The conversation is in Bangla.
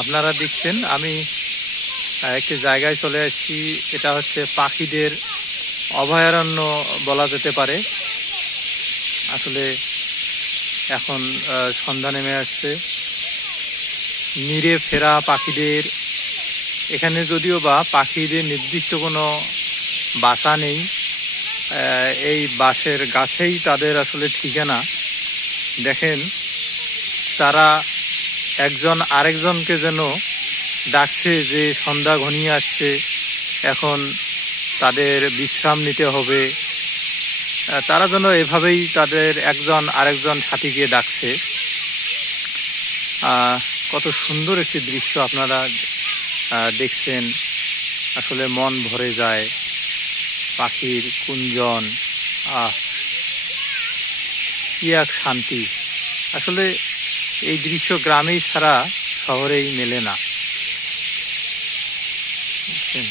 আপনারা দেখছেন আমি একটি জায়গায় চলে আসছি। এটা হচ্ছে পাখিদের অভয়ারণ্য বলা যেতে পারে। আসলে এখন সন্ধ্যা নেমে আসছে। নিরে ফেরা পাখিদের এখানে যদিও বা পাখিদের নির্দিষ্ট কোনো বাসা নেই, এই বাঁশের গাছেই তাদের আসলে ঠিকানা। দেখেন তারা একজন আরেকজনকে যেন ডাকছে যে সন্ধ্যা ঘনিয়ে আসছে, এখন তাদের বিশ্রাম নিতে হবে। তারা যেন এভাবেই তাদের একজন আরেকজন সাথীকে ডাকছে। কত সুন্দর একটি দৃশ্য আপনারা দেখছেন, আসলে মন ভরে যায়। পাখির কুঞ্জন, কি এক শান্তি। আসলে এই দৃশ্য গ্রামেই ছাড়া শহরেই মেলে না। বুঝছেন?